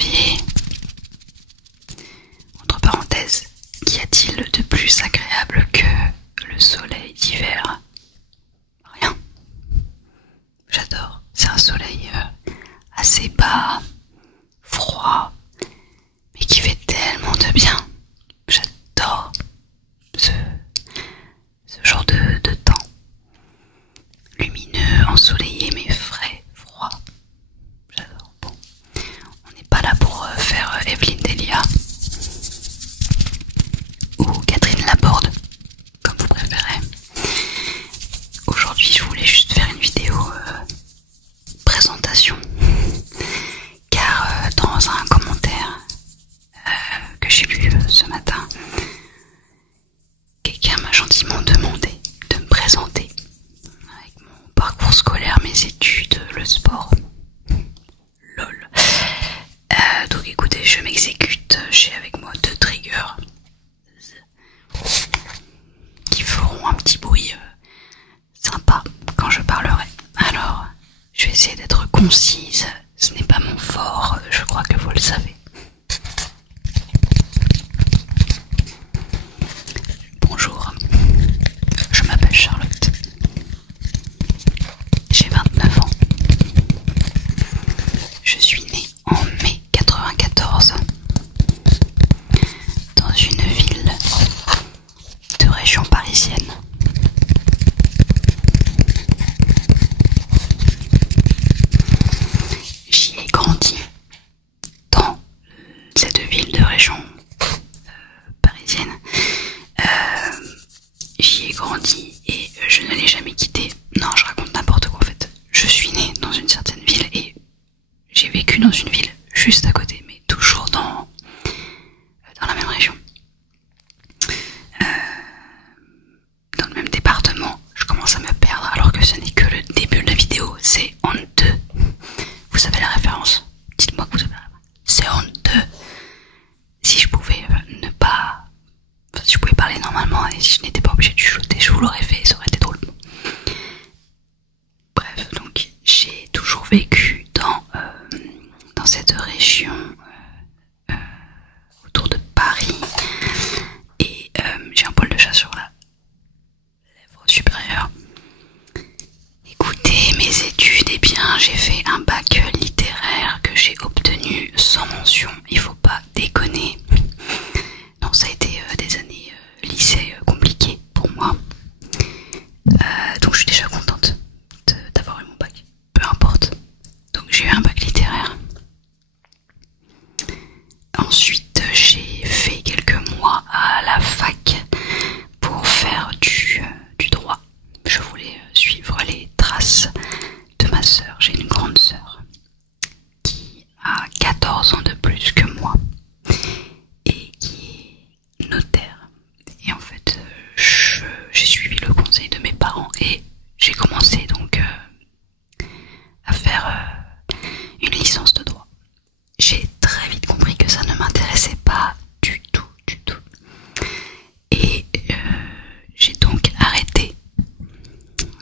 janvier. Entre parenthèses, qu'y a-t-il de plus agréable que le soleil d'hiver? Rien. J'adore. C'est un soleil assez bas, froid, mais qui fait tellement de bien. J'adore ce genre de temps. Lumineux, ensoleillé, mais frais, froid. J'adore. Bon, on n'est pas là pour faire Evelyne Delia ou Catherine Laborde, comme vous préférez. Aujourd'hui, je voulais juste faire une vidéo présentation, car dans un commentaire que j'ai lu ce matin, quelqu'un m'a gentiment demandé de me présenter avec mon parcours scolaire, mes études, le sport. Lol. Donc écoutez, je m'exécute. J'ai avec moi 2 triggers qui feront un petit bruit sympa quand je parlerai. Alors, je vais essayer d'être concise. Ce n'est pas mon fort, je crois que vous le savez. Bonjour, je m'appelle Charlotte. J'ai 29 ans. Je suis née en mai 94 dans une ville de région parisienne. J'y ai grandi dans cette ville de région parisienne. J'y ai grandi et je ne l'ai jamais quitté. Non, je raconte n'importe quoi en fait. Je suis née dans une certaine ville et j'ai vécu dans une ville juste à côté, mais toujours dans la même région. Dans le même département. Je commence à me perdre alors que ce n'est que le début de la vidéo. C'est honteux. Vous savez la référence? Dites-moi que vous savez la référence. C'est honteux. Si je pouvais ne pas... Enfin, si je pouvais parler normalement et si je n'étais pas obligée de chuchoter, je vous l'aurais fait, ça aurait été drôle. Bref, donc j'ai toujours vécu dans cette région autour de Paris et j'ai un poil de chat sur la lèvre supérieure. Écoutez, mes études, eh bien j'ai fait un bac littéraire que j'ai obtenu sans mention, il faut pas déconner. Non, ça a été des années lycée compliquées pour moi. Donc je suis déjà contente d'avoir eu mon bac, peu importe. Donc j'ai eu un bac littéraire. Ensuite j'ai fait quelques mois à la fac pour faire du droit. Je voulais suivre les traces de ma sœur. J'ai une grande sœur qui a 14 ans de plus que moi et qui est notaire. Et en fait j'ai suivi le conseil de mes parents et j'ai commencé donc à faire une licence de droit. J'ai très vite compris que ça ne m'intéressait pas du tout. Et j'ai donc arrêté.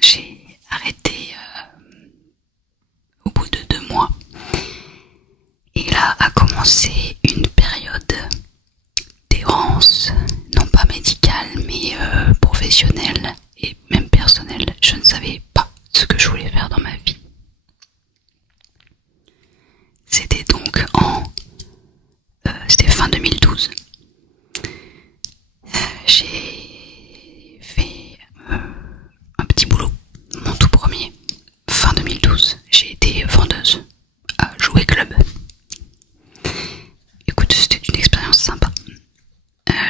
J'ai arrêté au bout de 2 mois. Et là a commencé une période d'errance, non pas médicale, mais professionnelle et même personnelle. Je ne savais pas ce que je voulais faire dans ma vie. C'était donc c'était fin 2012. J'ai fait un petit boulot, mon tout premier. Fin 2012, j'ai été vendeuse à Jouet Club. Écoute, c'était une expérience sympa.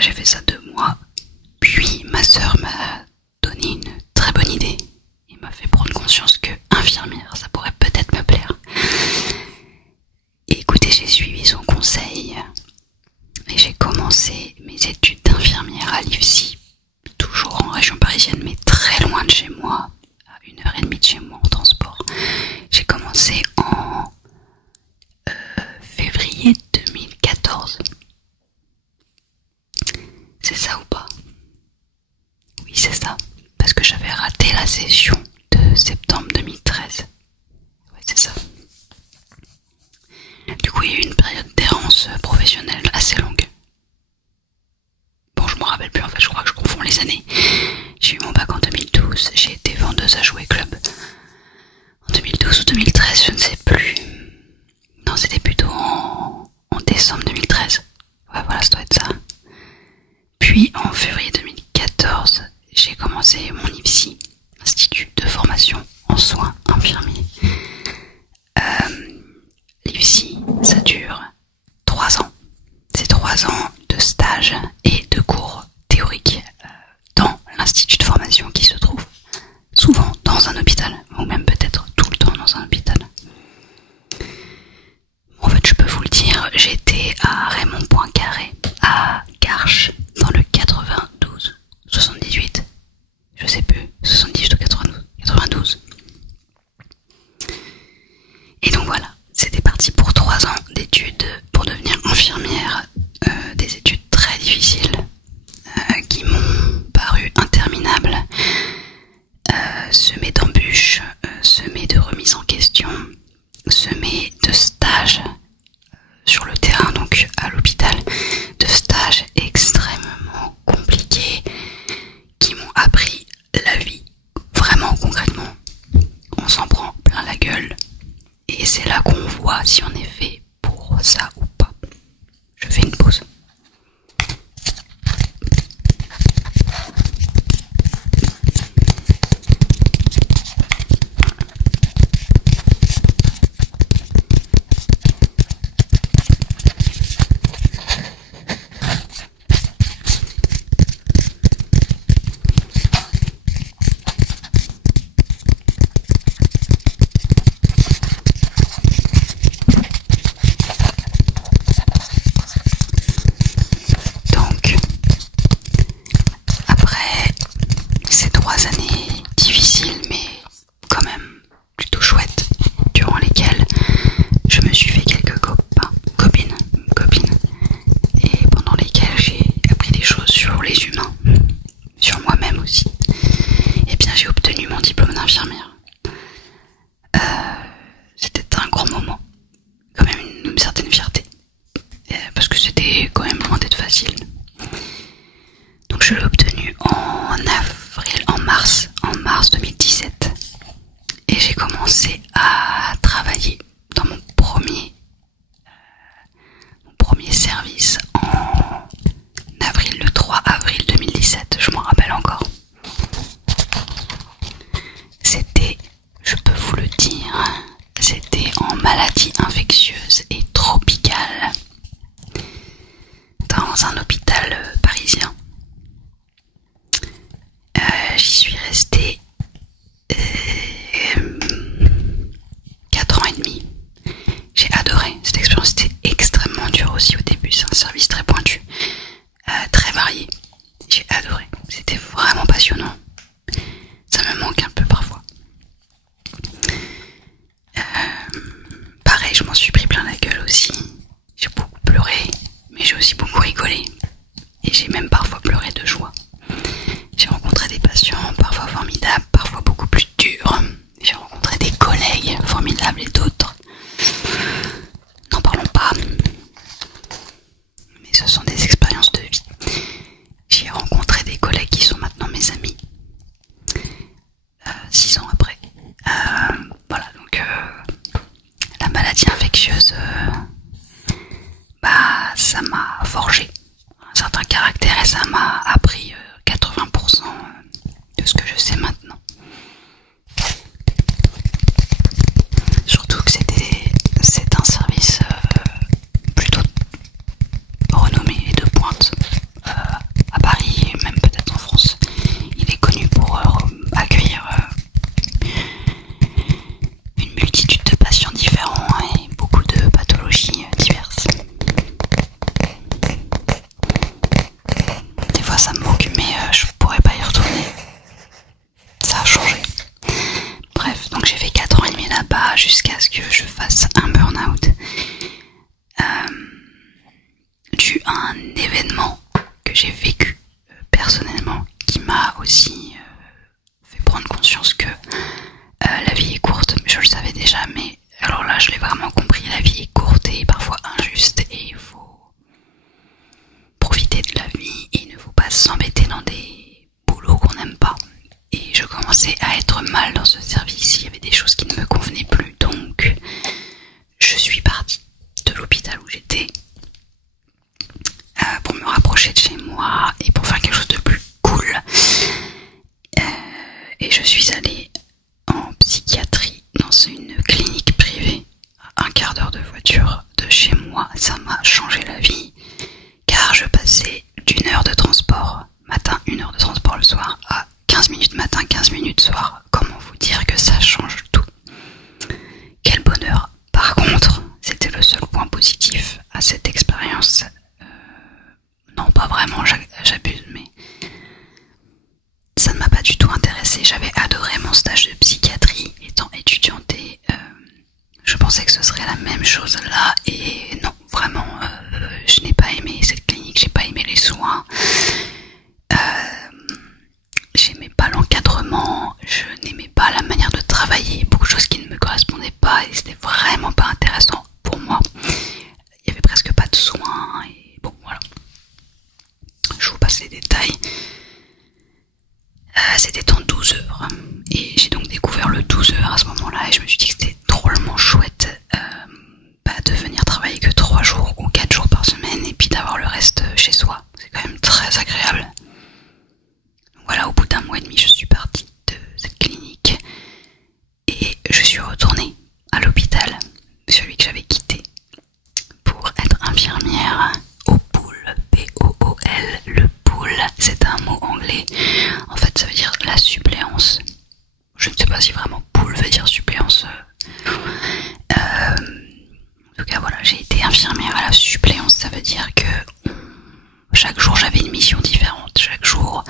J'ai fait ça 2 mois. Puis ma sœur m'a donné une très bonne idée. Il m'a fait prendre conscience que infirmière, ça pourrait peut-être me plaire. Et écoutez, j'ai suivi son conseil et j'ai commencé mes études d'infirmière à l'IFSI, toujours en région parisienne, mais très loin de chez moi, à 1h30 de chez moi en transport. J'ai commencé en février 2014. C'est ça ou pas? Oui, c'est ça, parce que j'avais raté la session de septembre 2013. Ouais, c'est ça. Du coup, il y a eu une période expérience professionnelle assez longue. Bon, je me rappelle plus en fait, je crois que je confonds les années. J'ai eu mon bac en 2012, j'ai été vendeuse à jouets club en 2012 ou 2013, je ne sais plus. Non, c'était plutôt en décembre 2013. Ouais, voilà, ça doit être ça. Puis en février 2014, j'ai commencé mon IFSI, Institut de formation en soins infirmiers. L'IFSI, ça dure 3 ans. C'est 3 ans de stage et de cours théoriques dans l'institut de formation qui se trouve souvent dans un hôpital, ou même peut-être tout le temps dans un hôpital. En fait, je peux vous le dire, j'étais à Raymond Poincaré, à Garches, dans le 92, 78, je sais plus, 78 ou 92. Et donc voilà, c'était parti pour 3 ans d'études pour devenir infirmière, des études très difficiles, qui m'ont paru interminables, semées d'embûches, semées de remises en question, semées de stages sur le terrain, donc à l'hôpital, de stages extrêmement compliqués qui m'ont appris la vie, vraiment concrètement. On s'en prend plein la gueule et c'est là qu'on voit si on est fait pour ça ou pas. Je fais une pause. Je l'ai obtenu en mars 2017 et j'ai commencé à travailler dans mon premier service le 3 avril 2017, je m'en rappelle encore. C'était, je peux vous le dire, c'était en maladie infectieuse et tropicale dans un hôpital parisien. J'y suis restée 4 ans et demi. J'ai adoré cette expérience, c'était extrêmement dur aussi au début, c'est un service très pointu, très varié. J'ai adoré, c'était vraiment passionnant. Ça me manque un peu parfois. Pareil, je m'en suis pris plein la gueule aussi. J'ai beaucoup pleuré, mais j'ai aussi beaucoup rigolé. Et j'ai même parfois pleuré de joie. J'ai rencontré des patients parfois formidables, parfois beaucoup plus durs. J'ai rencontré des collègues formidables et d'autres. N'en parlons pas. Mais ce sont des expériences de vie. J'ai rencontré des collègues qui sont maintenant mes amis. 6 ans après. Voilà, donc la maladie infectieuse, ça m'a forgé un certain caractère et ça m'a appris 80% de ce que je sais maintenant. Surtout que c'est un service plutôt renommé et de pointe à Paris et même peut-être en France. Il est connu pour accueillir une multitude de patients différents et beaucoup de pathologies diverses. Des fois ça me manque, mais je pourrais pas y retourner. mal dans ce service, il y avait des choses qui ne me convenaient plus, donc je suis partie de l'hôpital où j'étais pour me rapprocher de chez moi et pour faire quelque chose de plus cool. Et je suis allée en psychiatrie dans une clinique privée à 1/4 d'heure de voiture de chez moi. Ça m'a changé la vie car je passais d'1 heure de transport matin, 1 heure de transport le soir à 15 minutes matin, 15 minutes soir. Comment vous dire que ça change tout? Quel bonheur. Par contre, c'était le seul point positif à cette expérience. Non, pas vraiment, j'abuse, mais ça ne m'a pas du tout intéressée. J'avais adoré mon stage de psychiatrie étant étudiante et je pensais que ce serait la même chose là, et non, vraiment, je n'ai pas aimé cette clinique, j'ai pas aimé les soins, j'aimais pas l'encadrement, je n'aimais pas la manière de travailler, beaucoup de choses qui ne me correspondaient pas et c'était vraiment pas intéressant pour moi. Il y avait presque pas de soins et bon voilà. Je vous passe les détails. C'était en 12 heures et j'ai donc découvert le 12 heures à ce moment-là et je me suis dit que c'était drôlement chouette de venir travailler que 3 jours ou 4 jours par semaine et puis d'avoir le reste chez soi. C'est quand même très agréable. Voilà, au bout d'1 mois et demi, je suis partie de cette clinique et je suis retournée à l'hôpital, celui que j'avais quitté, pour être infirmière au pool, P-O-O-L, le pool, c'est un mot anglais. En fait, ça veut dire la suppléance. Je ne sais pas si vraiment pool veut dire suppléance. En tout cas, voilà, j'ai été infirmière à la suppléance. Ça veut dire que chaque jour, j'avais une mission différente. Chaque jour,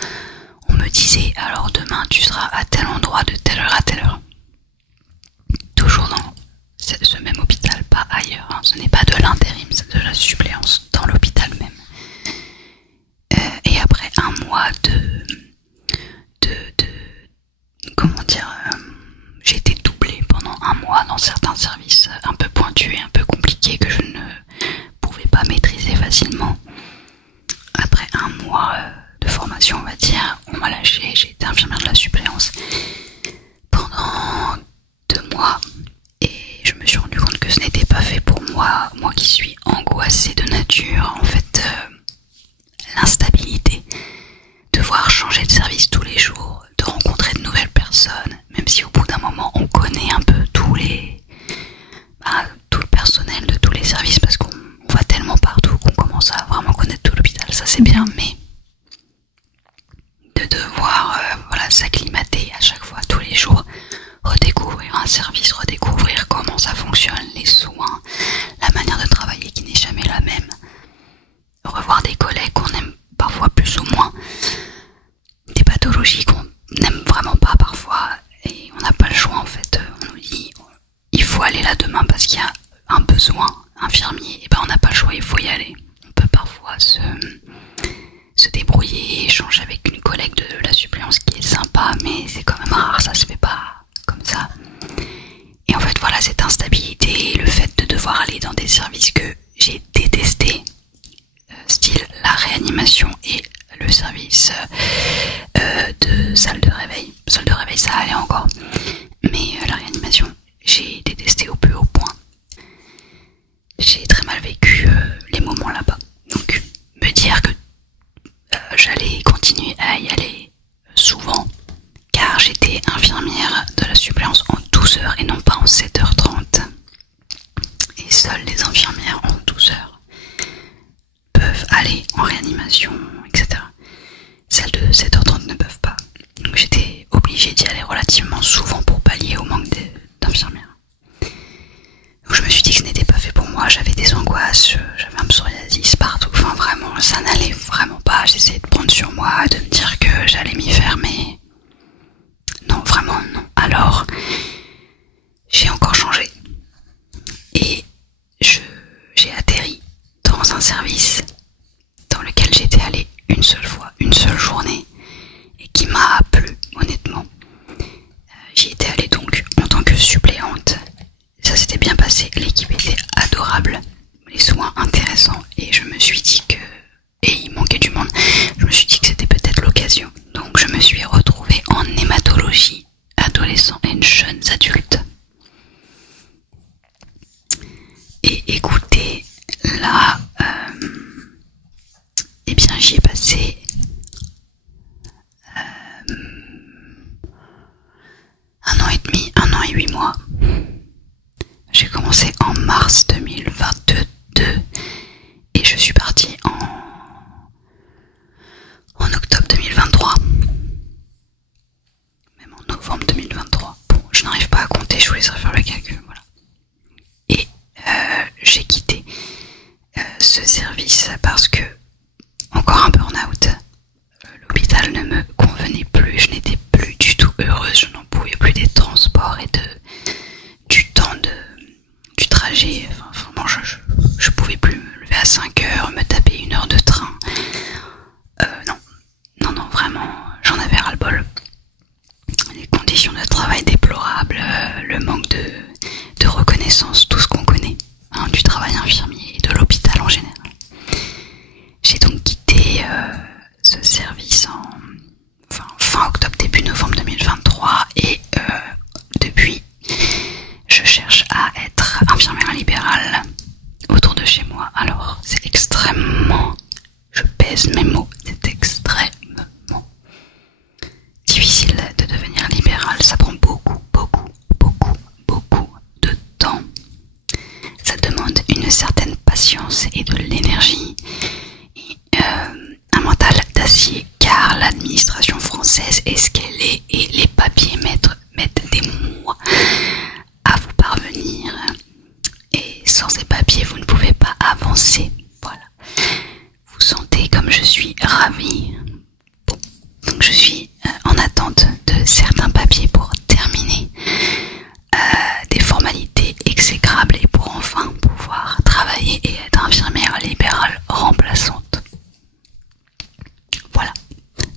on me disait, alors demain, tu seras à tel endroit de telle heure à telle heure. Toujours dans ce même hôpital, pas ailleurs. Hein. Ce n'est pas de l'intérim, c'est de la suppléance dans l'hôpital même. Et après 1 mois comment dire, j'ai été doublée pendant 1 mois dans certains services un peu pointus et un peu compliqués que je ne pouvais pas maîtriser facilement. Après 1 mois de formation, on va dire, on m'a lâché, j'ai été infirmière de la suppléance pendant 2 mois et je me suis rendu compte que ce n'était pas fait pour moi, moi qui suis angoissée de nature. En fait, l'instabilité, devoir changer de service tous les jours, de rencontrer de nouvelles personnes, même si au bout d'un moment on connaît un peu tout le personnel de tous les services parce qu'on va tellement partout qu'on commence à vraiment connaître tout l'hôpital, ça c'est bien, mais de devoir s'acclimater à chaque fois, tous les jours, redécouvrir un service, redécouvrir comment ça fonctionne, les soins, la manière de travailler qui n'est jamais la même, revoir des collègues qu'on aime parfois plus ou moins, des pathologies qu'on n'aime vraiment pas parfois et on n'a pas le choix en fait. On nous dit il faut aller là demain parce qu'il y a un besoin infirmier, et ben on n'a pas le choix, il faut y aller. On peut parfois se débrouiller, échanger avec une collègue de la suppléance qui est sympa, mais c'est quand même rare, ça se fait pas comme ça. Et en fait voilà, cette instabilité, le fait de devoir aller dans des services que j'ai détestés, style la réanimation et le service de salle de réveil. Salle de réveil ça allait encore, mais la réanimation j'ai détesté au plus haut point. J'ai très mal vécu les moments là-bas. Donc me dire que j'allais continuer à y aller souvent car j'étais infirmière de la suppléance en 12 heures et non pas en 7h30. Et seules les infirmières en 12 heures peuvent aller en réanimation, etc. Celles de 7h30 ne peuvent pas. Donc j'étais obligée d'y aller relativement souvent pour pallier au manque d'infirmières. Donc je me suis dit que ce n'était pas fait pour moi, j'avais des angoisses, j'avais un psoriasis partout, enfin vraiment ça n'allait vraiment pas. J'essayais de prendre sur moi, de me dire que j'allais m'y faire, mais non, vraiment non. Alors j'ai encore changé et j'ai atterri dans un service dans lequel j'étais allée une seule fois, une seule journée, et qui m'a plu honnêtement. J'y étais allée donc en tant que suppléante, ça s'était bien passé, l'équipe était adorable, les soins intéressants, et je me suis dit que, et il manquait du monde, je me suis dit que c'était peut-être l'occasion. Donc je me suis retrouvée en hématologie adolescente service parce que, encore un burn-out, l'hôpital ne me convenait plus, je n'étais plus du tout heureuse, je n'en pouvais plus des transports et du temps du trajet. Enfin, vraiment, je pouvais plus me lever à 5 heures, me taper 1 heure de train. Non, vraiment, j'en avais ras-le-bol. Les conditions de travail déplorables, le manque de reconnaissance, tout ce qu'on connaît, hein, du travail infirmier et de l'hôpital en général. J'ai donc quitté ce service fin octobre, début novembre 2023 et depuis, je cherche à être infirmière libérale autour de chez moi. Alors, c'est extrêmement, je pèse mes mots, c'est extrêmement difficile de devenir libéral. Ça prend beaucoup de temps. Ça demande une certaine patience et de l'énergie et un mental d'acier, car l'administration française est ce qu'elle est et les papiers mettent des mois à vous parvenir, et sans ces papiers vous ne pouvez pas avancer. Voilà. Vous sentez comme je suis ravie. Bon, donc je suis en attente de certains papiers pour terminer des formalités exécrables et pour enfin pouvoir travailler et être infirmière libérale remplaçante. Voilà,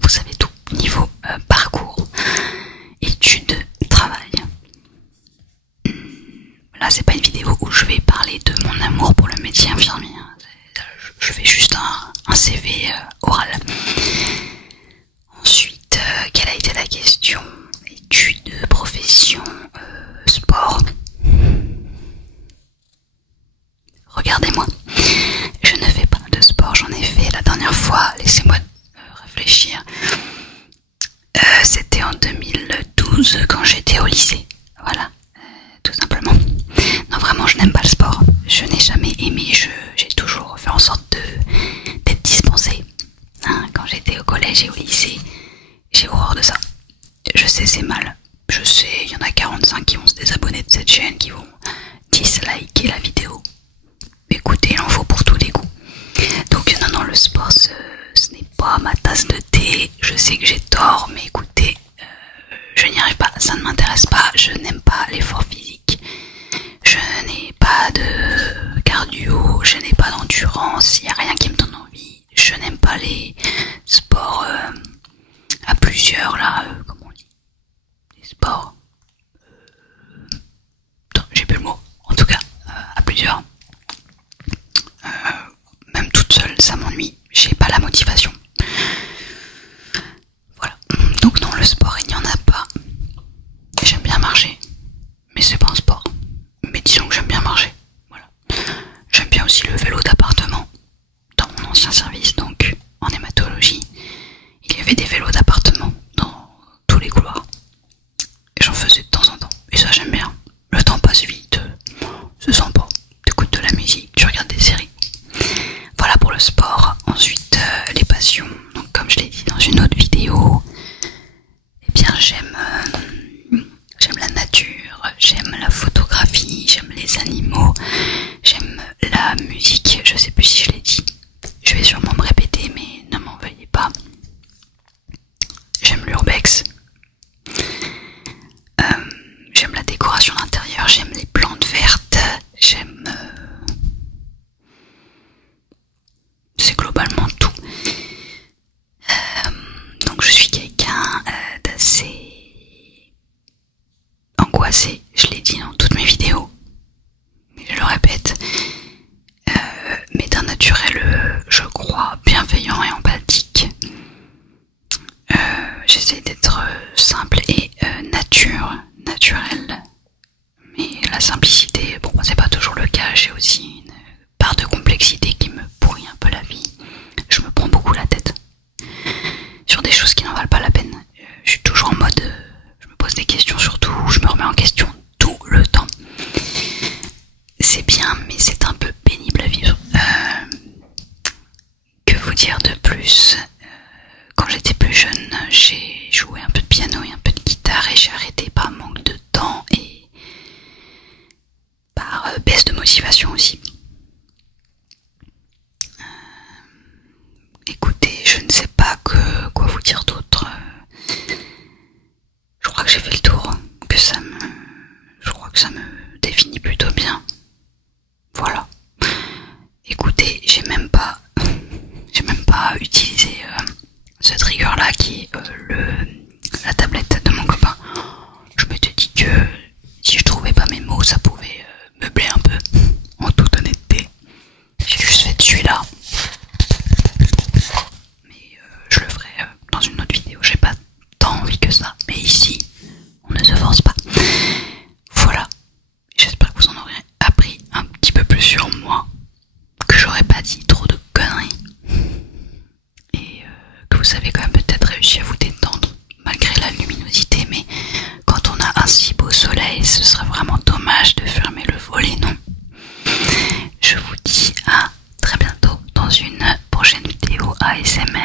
vous savez tout niveau parcours, études, travail. Là, c'est pas une vidéo où je vais parler de mon amour pour le métier infirmier. Je fais juste un CV oral. Ensuite, quelle a été la question? Études, profession, sport. Regardez-moi, je ne fais pas de sport, j'en ai fait la dernière fois, laissez-moi réfléchir. C'était en 2012 quand j'étais au lycée, voilà, tout simplement. Non, vraiment, je n'aime pas le sport, je n'ai jamais aimé, j'ai toujours fait en sorte d'être dispensée. Hein, quand j'étais au collège et au lycée, j'ai horreur de ça. Je sais, c'est mal, je sais, il y en a 45 qui vont se désabonner de cette chaîne, qui vont disliker la vidéo. Écoutez, il en faut pour tous les goûts. Donc non, le sport, ce n'est pas ma tasse de thé. Je sais que j'ai tort, mais écoutez, je n'y arrive pas, ça ne m'intéresse pas. Je n'aime pas l'effort physique. Je n'ai pas de cardio, je n'ai pas d'endurance, il n'y a rien qui me donne envie. Je n'aime pas les sports à plusieurs, là, comment on dit, les sports. J'ai plus le mot, en tout cas, à plusieurs. Même toute seule, ça m'ennuie, j'ai pas la motivation. Voilà, donc non, le sport il n'y en a pas. J'aime bien marcher, mais c'est pas un sport. Mais disons que j'aime bien marcher, voilà. J'aime bien aussi le vélo d'appartement. Dans mon ancien service, donc en hématologie, il y avait des vélos d'appartement dans tous les couloirs. Et j'en faisais de temps en temps, et ça j'aime bien. Le temps passe vite, c'est sympa. T'écoutes de la musique, tu regardes des séries. Voilà pour le sport. Ensuite, les passions. Donc comme je l'ai dit dans une autre vidéo, eh bien j'aime la nature, j'aime la photographie, j'aime les animaux, j'aime la musique. Je sais plus si je l'ai dit. Je vais sûrement me répéter, mais ne m'en veuillez pas. J'aime l'urbex. J'aime la décoration d'intérieur, j'aime les plantes vertes, j'aime... c'est globalement tout. Donc je suis quelqu'un d'assez angoissé, je l'ai dit dans toutes mes vidéos, mais je le répète, mais d'un naturel, je crois, bienveillant et empathique. J'essaie d'être simple et naturel, mais la simplicité, bon, c'est pas toujours le cas. J'ai aussi une part de complexité qui me pourrit un peu la vie. Je me prends beaucoup la tête sur des choses qui n'en valent pas la peine. Je suis toujours en mode, je me pose des questions sur tout, je me remets en question tout le temps. C'est bien, mais c'est un peu pénible à vivre. Que vous dire de plus? Quand j'étais plus jeune, j'ai joué un peu de piano et un peu de guitare et j'ai arrêté par manque de temps et par baisse de motivation aussi. j'ai même pas utilisé ce trigger là qui est la tablette de mon copain. Je m'étais dit que si je trouvais pas mes mots, ça pouvait meubler un peu, en toute honnêteté. J'ai juste fait celui-là, mais je le ferai dans une autre vidéo. J'ai pas tant envie que ça, mais ici on ne se force pas. Voilà, j'espère que vous en aurez appris un petit peu plus sur moi, que j'aurais pas dit trop de conneries, et que vous avez quand même peut-être réussi à vous détendre malgré la luminosité. Mais quand on a un si beau soleil, ce serait vraiment dommage de fermer le volet, non? Je vous dis à très bientôt dans une prochaine vidéo ASMR.